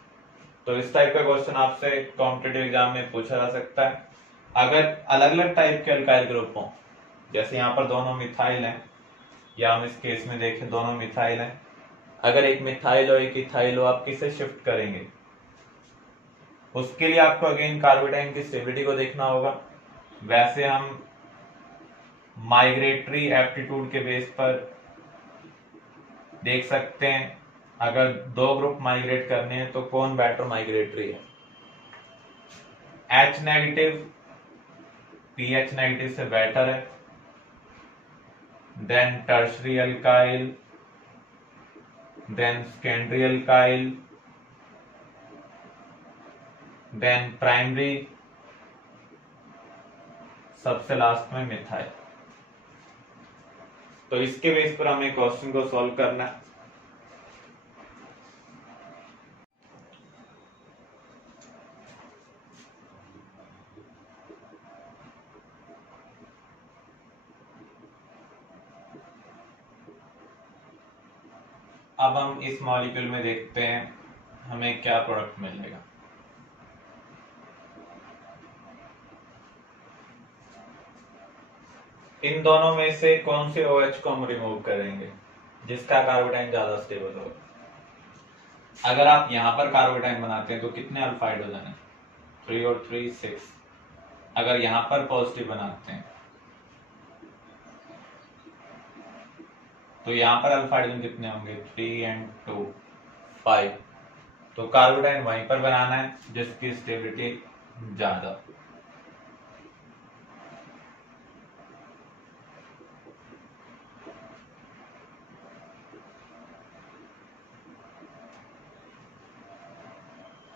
तो इस टाइप का क्वेश्चन आपसे कॉम्पिटिटिव एग्जाम में पूछा जा सकता है। अगर अलग अलग टाइप के अल्काइल ग्रुप हो, जैसे यहाँ पर दोनों मिथाइल हैं, या हम इस केस में देखें दोनों मिथाइल हैं, अगर एक मिथाइल हो एक इथाइल हो, आप किसे शिफ्ट करेंगे? उसके लिए आपको अगेन कार्बोडाइन की स्टेबिलिटी को देखना होगा। वैसे हम माइग्रेटरी एप्टीट्यूड के बेस पर देख सकते हैं, अगर दो ग्रुप माइग्रेट करने हैं तो कौन बेटर माइग्रेटरी है? H नेगेटिव pH नेगेटिव से बेटर है, then tertiary alkyl, then secondary alkyl, then primary, सबसे लास्ट में मिथाइल। तो इसके बेस पर हमें क्वेश्चन को सॉल्व करना है। अब हम इस मॉलिक्यूल में देखते हैं हमें क्या प्रोडक्ट मिलेगा। इन दोनों में से कौन से OH को हम रिमूव करेंगे जिसका कार्बोडाइन ज्यादा स्टेबल होगा? अगर आप यहां पर कार्बोडाइन बनाते हैं तो कितने अल्फा हाइड्रोजन है? 3 और 3 6। अगर यहां पर पॉजिटिव बनाते हैं तो यहां पर अल्फा हाइड्रोजन कितने होंगे? 3 और 2 5। तो कार्बोटाइन वहीं पर बनाना है जिसकी स्टेबिलिटी ज्यादा।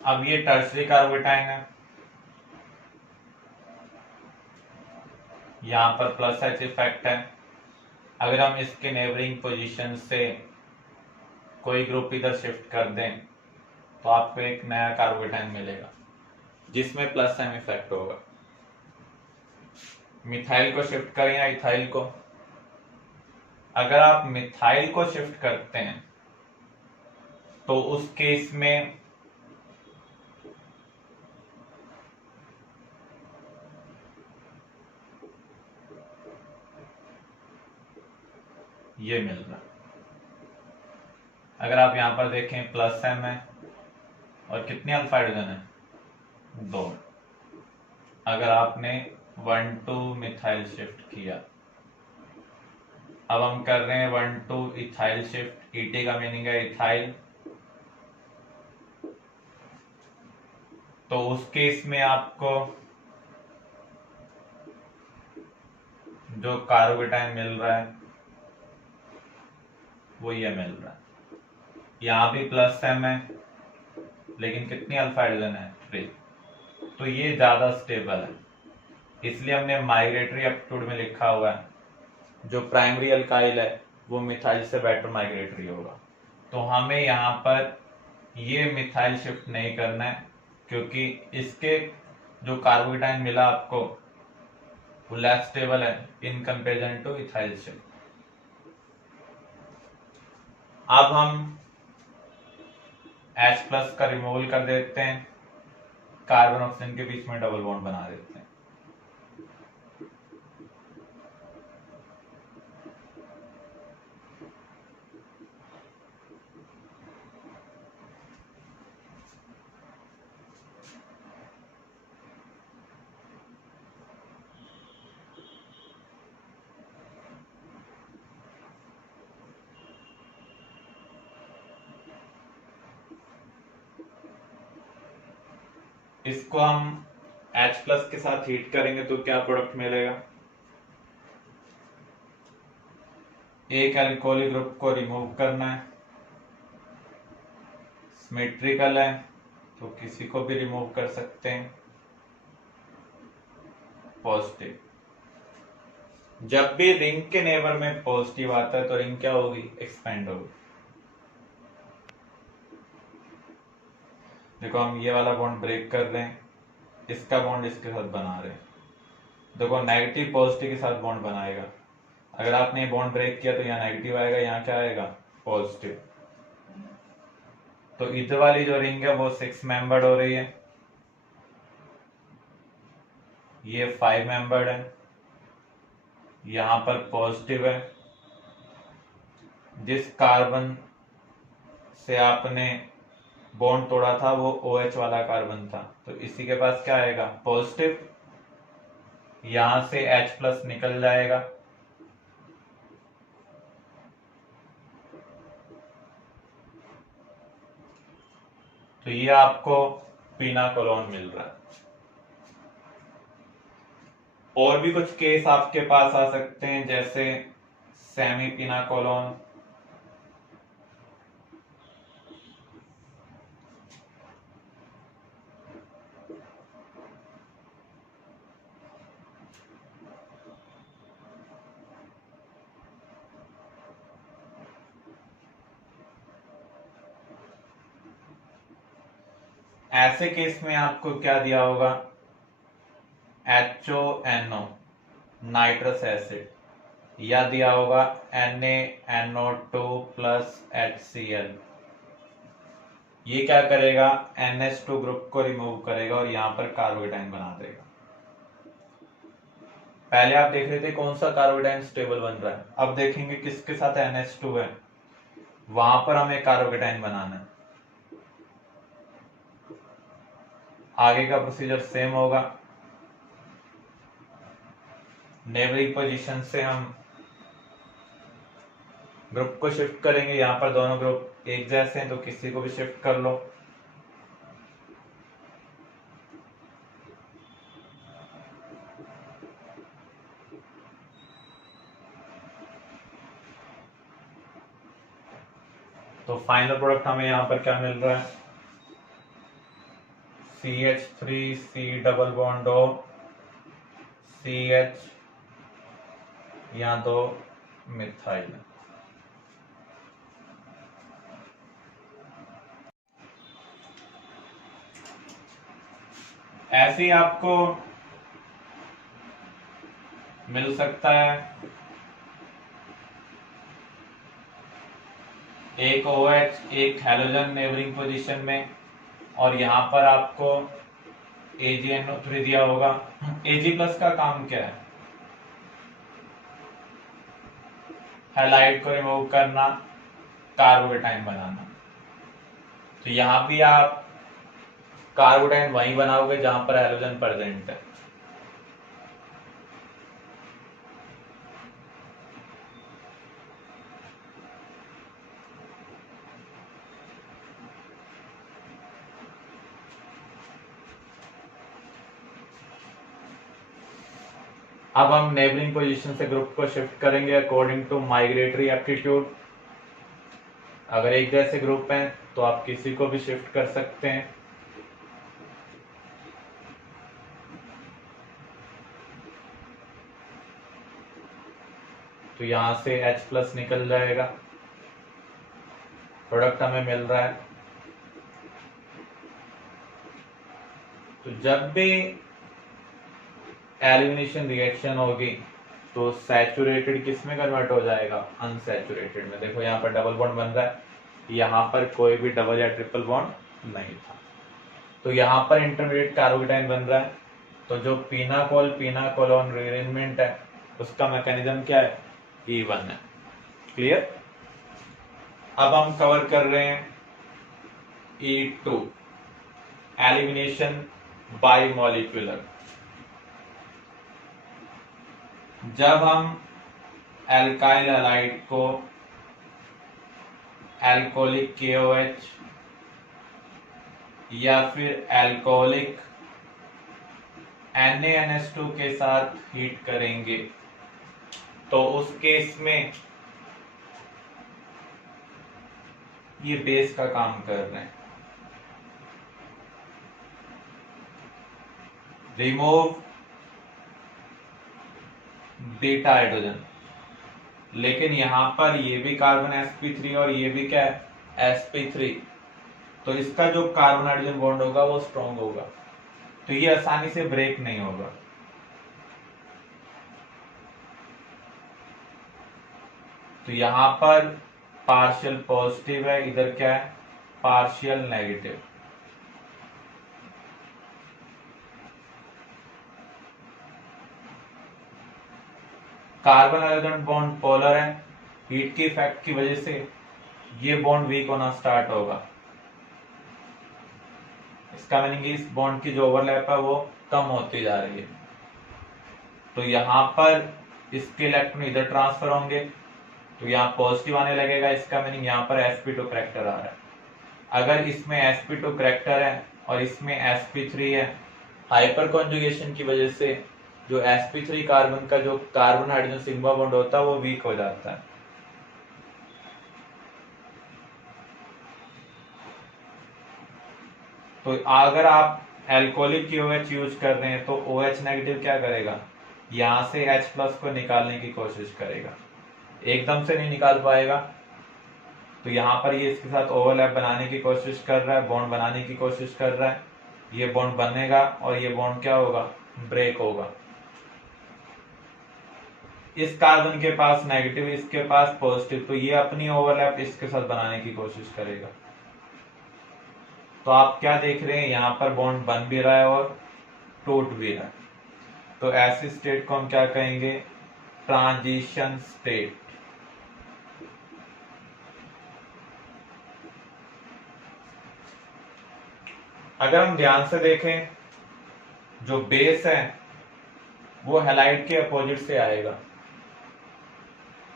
अब ये टर्सरी कार्बोटाइन है, यहां पर प्लस एच इफेक्ट है। अगर हम इसके नेबरिंग पोजीशन से कोई ग्रुप इधर शिफ्ट कर दें तो आपको एक नया कार्बोटाइन मिलेगा जिसमें प्लस एम इफेक्ट होगा। मिथाइल को शिफ्ट करें या इथाइल को, अगर आप मिथाइल को शिफ्ट करते हैं तो उस केस में ये मिल रहा है। अगर आप यहां पर देखें प्लस एम है और कितने अल्फा हाइड्रोजन है, 2। अगर आपने 1,2 मिथाइल शिफ्ट किया, अब हम कर रहे हैं 1,2 इथाइल शिफ्ट। ईटी का मीनिंग है इथाइल, तो उस केस में आपको जो कार्बोटाइन मिल रहा है वो ये मिल रहा है। यहां भी प्लस एम है लेकिन कितनी अल्फा हाइड्रोजन है, 3। तो ये ज्यादा स्टेबल है, इसलिए हमने माइग्रेटरी एप्टीट्यूड में लिखा हुआ है जो प्राइमरी अल्काइल है वो मिथाइल से बेटर माइग्रेटरी होगा। तो हमें यहाँ पर ये मिथाइल शिफ्ट नहीं करना है क्योंकि इसके जो कार्बोटाइन मिला आपको वो लेस स्टेबल है in comparison two ethyl shift. अब हम H+ का रिमूवल कर देते हैं, कार्बन ऑक्सीजन के बीच में डबल बॉन्ड बना देते हैं। इसको हम H+ के साथ हीट करेंगे तो क्या प्रोडक्ट मिलेगा, एक अल्कोहलिक ग्रुप को रिमूव करना है, सिमेट्रिकल है तो किसी को भी रिमूव कर सकते हैं, पॉजिटिव। जब भी रिंग के नेबर में पॉजिटिव आता है तो रिंग क्या होगी, एक्सपेंड होगी। देखो हम ये वाला बॉन्ड ब्रेक कर रहे हैं, इसका बॉन्ड इसके साथ बना रहे हैं। देखो नेगेटिव पॉजिटिव के साथ बॉन्ड बनाएगा, अगर आपने बॉन्ड ब्रेक किया तो यहाँ नेगेटिव आएगा, यहाँ क्या आएगा, पॉजिटिव। तो इधर वाली जो रिंग है वो 6 मेंबर्ड हो रही है, ये 5 मेंबर्ड है, यहां पर पॉजिटिव है। जिस कार्बन से आपने बॉन्ड तोड़ा था वो OH वाला कार्बन था, तो इसी के पास क्या आएगा, पॉजिटिव। यहां से H+ निकल जाएगा, तो ये आपको पिनाकोलोन मिल रहा है। और भी कुछ केस आपके पास आ सकते हैं जैसे सेमी पिनाकोलोन, ऐसे केस में आपको क्या दिया होगा, HONO नाइट्रस एसिड, या दिया होगा NaNO2 + HCl। ये क्या करेगा, NH2 ग्रुप को रिमूव करेगा और यहां पर कार्बोटाइन बना देगा। पहले आप देख रहे थे कौन सा कार्बोटाइन स्टेबल बन रहा है, अब देखेंगे किसके साथ NH2 है, वहां पर हमें कार्बोटाइन बनाना है। आगे का प्रोसीजर सेम होगा, नेबरिंग पोजीशन से हम ग्रुप को शिफ्ट करेंगे, यहां पर दोनों ग्रुप एक जैसे हैं तो किसी को भी शिफ्ट कर लो। फाइनल प्रोडक्ट हमें यहाँ पर क्या मिल रहा है, CH3 C double bond O CH या 2 मिथाइल। ऐसे ही आपको मिल सकता है एक OH एक हैलोजन नेबरिंग पोजीशन में, और यहां पर आपको AgNO3 दिया होगा। Ag+ का काम क्या है, हैलाइड को रिमूव करना, कार्बोकेटाइन बनाना। तो यहां भी आप कार्बोकेटाइन वहीं बनाओगे जहां पर हैलोजन प्रेजेंट है। अब हम नेबरिंग पोजीशन से ग्रुप को शिफ्ट करेंगे अकॉर्डिंग टू माइग्रेटरी एप्टीट्यूड। अगर एक जैसे ग्रुप हैं तो आप किसी को भी शिफ्ट कर सकते हैं। तो यहां से H+ निकल जाएगा, प्रोडक्ट हमें मिल रहा है। तो जब भी एलिमिनेशन रिएक्शन होगी तो सैचुरेटेड किस में कन्वर्ट हो जाएगा, अनसैचुरेटेड में। देखो यहाँ पर डबल बॉन्ड बन रहा है, यहाँ पर कोई भी डबल या ट्रिपल बॉन्ड नहीं था, तो यहाँ पर इंटरमीडिएट कार्बोकेटाइन बन रहा है। तो जो पीनाकोलोन रीअरेंजमेंट है उसका मैकेनिज्म क्या है, E1 है। क्लियर। अब हम कवर कर रहे हैं E2 एलिमिनेशन बाय मॉलिक्यूलर। जब हम एल्काइल हैलाइड को एल्कोहलिक KOH या फिर एल्कोहलिक NaNH2 के साथ हीट करेंगे तो उस केस में ये बेस का काम कर रहे हैं, रिमूव बीटा हाइड्रोजन। लेकिन यहां पर ये भी कार्बन sp3 और ये भी क्या है sp3, तो इसका जो कार्बन हाइड्रोजन बॉन्ड होगा वो स्ट्रॉन्ग होगा, तो ये आसानी से ब्रेक नहीं होगा। तो यहां पर पार्शियल पॉजिटिव है, इधर क्या है partial negative. Carbon hydrogen bond polar है, हीट की इफेक्ट की वजह से ये बॉन्ड वीक होना स्टार्ट होगा। इसका मीनिंग इस बॉन्ड की जो ओवरलैप है वो कम होती जा रही है। तो यहाँ पर इसके इलेक्ट्रॉन इधर ट्रांसफर होंगे तो यहाँ पॉजिटिव आने लगेगा, इसका मीनिंग यहाँ पर sp2 करैक्टर आ रहा है। अगर इसमें sp2 करैक्टर है और इसमें sp3 है, हाइपर कॉन्जुगेशन की वजह से जो sp3 कार्बन का जो कार्बन हाइड्रोजन सिग्मा बॉन्ड होता है वो वीक हो जाता है। तो अगर आप एल्कोहलिक KOH यूज कर रहे हैं तो OH नेगेटिव क्या करेगा, यहां से H+ को निकालने की कोशिश करेगा, एकदम से नहीं निकाल पाएगा। तो यहाँ पर ये इसके साथ ओवरलैप बनाने की कोशिश कर रहा है, बॉन्ड बनाने की कोशिश कर रहा है। ये बॉन्ड बनेगा और ये बॉन्ड क्या होगा, ब्रेक होगा। इस कार्बन के पास नेगेटिव, इसके पास पॉजिटिव, तो ये अपनी ओवरलैप इसके साथ बनाने की कोशिश करेगा। तो आप क्या देख रहे हैं, यहाँ पर बॉन्ड बन भी रहा है और टूट भी रहा है। तो ऐसी स्टेट को हम क्या कहेंगे, ट्रांजिशन स्टेट। अगर हम ध्यान से देखें, जो बेस है वो हैलाइड के अपोजिट से आएगा,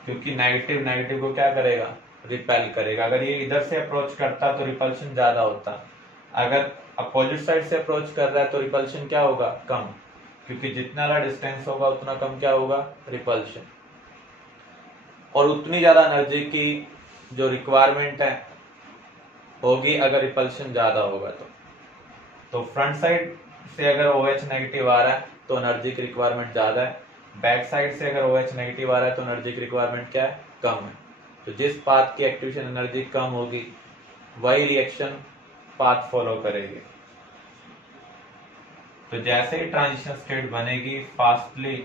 क्योंकि नेगेटिव नेगेटिव को क्या करेगा, रिपेल करेगा। अगर ये इधर से अप्रोच करता तो रिपल्शन ज्यादा होता, अगर अपोजिट साइड से अप्रोच कर रहा है तो रिपल्शन क्या होगा, कम, क्योंकि जितना ज्यादा डिस्टेंस होगा उतना कम क्या होगा, रिपल्शन। और उतनी ज्यादा एनर्जी की जो रिक्वायरमेंट है होगी अगर रिपल्शन ज्यादा होगा तो फ्रंट साइड से अगर OH नेगेटिव आ रहा है तो एनर्जी की रिक्वायरमेंट ज्यादा है, बैक साइड से अगर OH नेगेटिव आ रहा है तो एनर्जी की रिक्वायरमेंट क्या है, कम है। तो जिस पाथ की एक्टिवेशन एनर्जी कम होगी वही रिएक्शन पाथ फॉलो करेगी। तो जैसे ही ट्रांजिशन स्टेट बनेगी फास्टली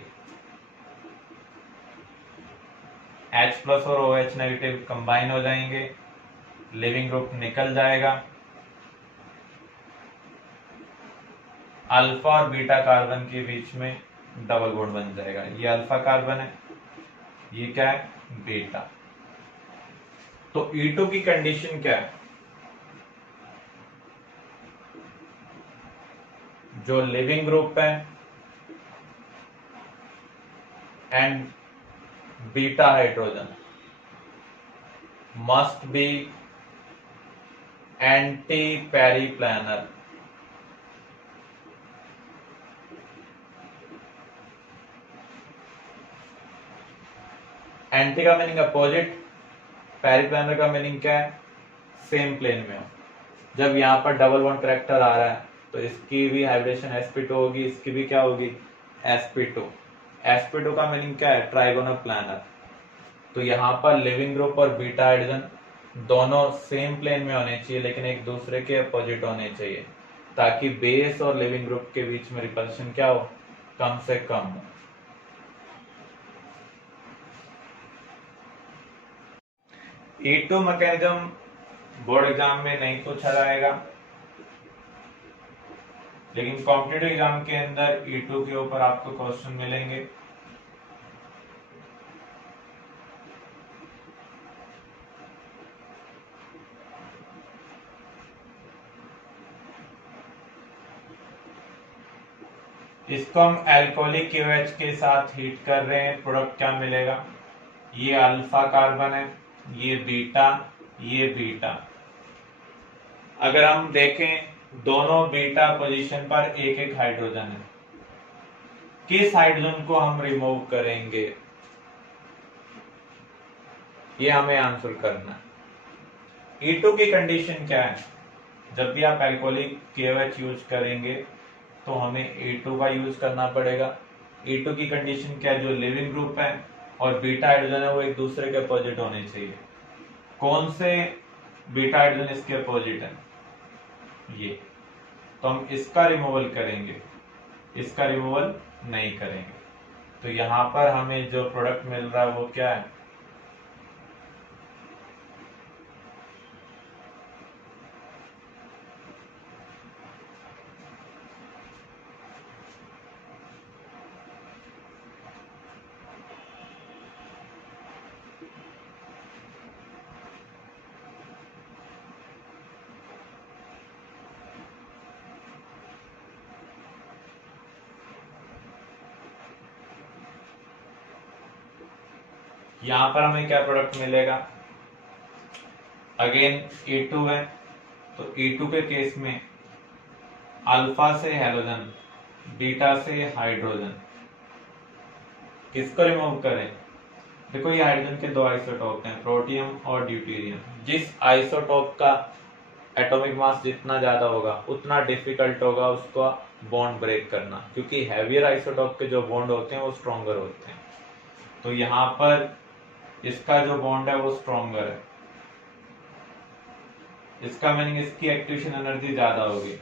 H+ और OH नेगेटिव कंबाइन हो जाएंगे, लिविंग ग्रुप निकल जाएगा, अल्फा और बीटा कार्बन के बीच में डबल बॉन्ड बन जाएगा। ये अल्फा कार्बन है, ये क्या है, बीटा। तो E2 की कंडीशन क्या है, जो लिविंग ग्रुप है and beta hydrogen must be antiperiplanar. Anti का मीनिंग अपोजिट, पेरीप्लानर का मीनिंग क्या है, सेम प्लेन में हो। जब यहाँ पर डबल बॉन्ड करैक्टर आ रहा है तो इसकी भी हाइब्रिडेशन sp2 होगी, इसकी भी क्या होगी, sp2। sp2 का मीनिंग क्या है, ट्राइगोनल प्लानर। तो यहाँ पर लिविंग ग्रुप और बीटा हाइड्रोजन दोनों सेम प्लेन में होने चाहिए लेकिन एक दूसरे के अपोजिट होने चाहिए ताकि बेस और लिविंग ग्रुप के बीच में रिपल्शन क्या हो, कम से कम हो। E2 मैकेनिज्म बोर्ड एग्जाम में नहीं पूछा जाएगा लेकिन कॉम्पिटिटिव एग्जाम के अंदर E2 के ऊपर आपको क्वेश्चन मिलेंगे। इसको हम एल्कोहलिक KOH के साथ हीट कर रहे हैं, प्रोडक्ट क्या मिलेगा, ये अल्फा कार्बन है, ये बीटा, ये बीटा। अगर हम देखें दोनों बीटा पोजीशन पर एक एक हाइड्रोजन है, किस हाइड्रोजन को हम रिमूव करेंगे, ये हमें आंसर करना है। E2 की कंडीशन क्या है, जब भी आप एल्कोहलिक KOH यूज करेंगे तो हमें E2 का यूज करना पड़ेगा। E2 की कंडीशन क्या है, जो लिविंग ग्रुप है और बीटा हाइड्रोजन है वो एक दूसरे के अपोजिट होने चाहिए। कौन से बीटा हाइड्रोजन इसके अपोजिट है, ये। तो हम इसका रिमूवल करेंगे, इसका रिमूवल नहीं करेंगे। तो यहां पर हमें जो प्रोडक्ट मिल रहा है वो क्या है, यहां पर हमें क्या प्रोडक्ट मिलेगा, अगेन E2 है तो E2 के केस में अल्फा से हेलोजन, बीटा से हाइड्रोजन, किसको रिमूव करें। देखो ये हाइड्रोजन के दो आइसोटोप हैं, प्रोटियम और ड्यूटेरियम। जिस आइसोटोप का एटॉमिक मास जितना ज्यादा होगा उतना डिफिकल्ट होगा उसको बॉन्ड ब्रेक करना, क्योंकि हैवियर आइसोटोप के जो बॉन्ड होते हैं वो स्ट्रॉन्गर होते हैं। तो यहाँ पर इसका जो बॉन्ड है वो स्ट्रॉन्गर है, इसका मीनिंग इसकी एक्टिवेशन एनर्जी ज्यादा होगी।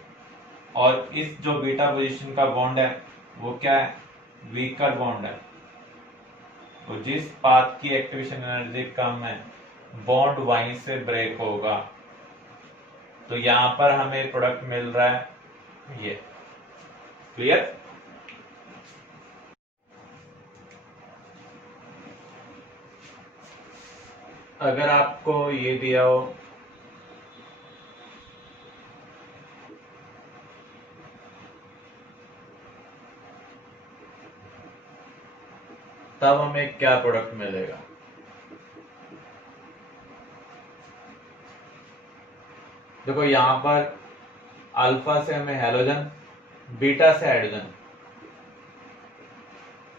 और इस जो बीटा पोजीशन का बॉन्ड है वो क्या है, वीकर बॉन्ड है। तो जिस पाथ की एक्टिवेशन एनर्जी कम है बॉन्ड वहीं से ब्रेक होगा। तो यहां पर हमें प्रोडक्ट मिल रहा है ये। क्लियर। अगर आपको ये दिया हो तब हमें क्या प्रोडक्ट मिलेगा, देखो यहां पर अल्फा से हमें हेलोजन, बीटा से हाइड्रोजन।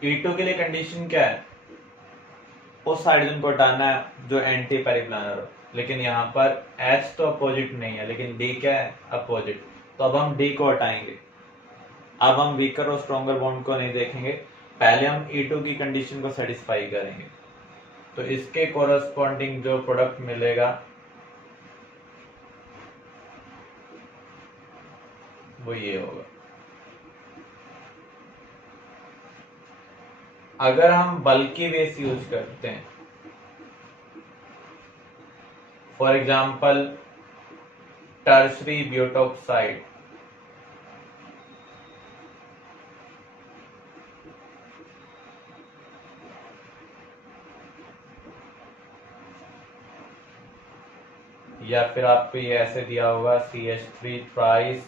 E2 के लिए कंडीशन क्या है, उस हाइड्रोजन को हटाना है जो एंटी पेरिप्लानर हो। लेकिन यहाँ पर H तो अपोजिट नहीं है, लेकिन D क्या है? अपोजिट। तो अब हम D को हटाएंगे। अब हम वीकर और स्ट्रॉन्गर बॉन्ड को नहीं देखेंगे, पहले हम E2 की कंडीशन को सेटिस्फाई करेंगे। तो इसके कोरस्पॉन्डिंग जो प्रोडक्ट मिलेगा वो ये होगा। अगर हम बल्की बेस यूज करते हैं, फॉर एग्जाम्पल टर्शरी ब्यूटोक्साइड, या फिर आपको ये ऐसे दिया होगा CH3 थ्राइस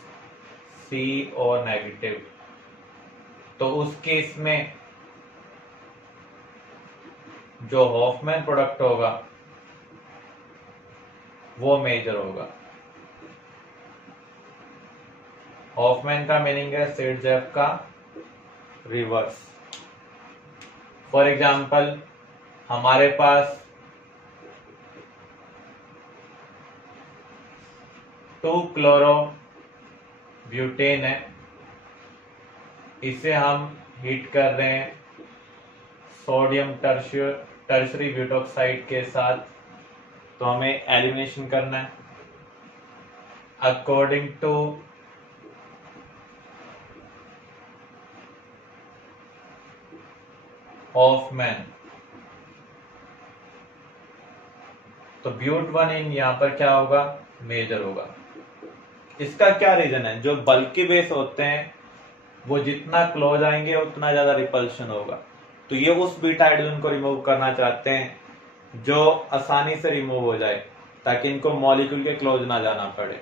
CO नेगेटिव, तो उस केस में जो हॉफमैन प्रोडक्ट होगा वो मेजर होगा। हॉफमैन का मीनिंग है सिरजेफ का रिवर्स। फॉर एग्जाम्पल हमारे पास 2-क्लोरो-ब्यूटेन है, इसे हम हीट कर रहे हैं सोडियम टर्शरी ब्यूटोक्साइड के साथ, तो हमें एलिमिनेशन करना है अकॉर्डिंग टू हॉफमैन। तो ब्यूट 1 यहाँ पर क्या होगा? मेजर होगा। इसका क्या रीजन है? जो बल्की बेस होते हैं वो जितना क्लोज आएंगे उतना ज्यादा रिपल्शन होगा। तो ये उस बीटा हाइड्रोजन को रिमूव करना चाहते हैं जो आसानी से रिमूव हो जाए, ताकि इनको मॉलिक्यूल के क्लोज ना जाना पड़े।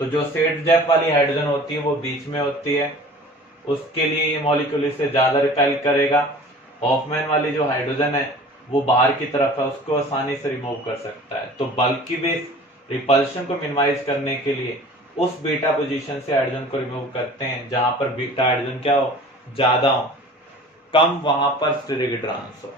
तो जो सेट वाली हाइड्रोजन होती है वो बीच में होती है, उसके लिए ये मॉलिक्यूल इससे ज्यादा रिपेल करेगा। हॉफमैन वाली जो हाइड्रोजन है वो बाहर की तरफ है, उसको आसानी से रिमूव कर सकता है। तो बल्की बेस रिपल्शन को मिनिमाइज करने के लिए उस बीटा पोजीशन से हाइड्रोजन को रिमूव करते हैं जहां पर बीटा हाइड्रोजन क्या हो? ज्यादा हो, कम वहां पर स्टेरिक ट्रांस हो।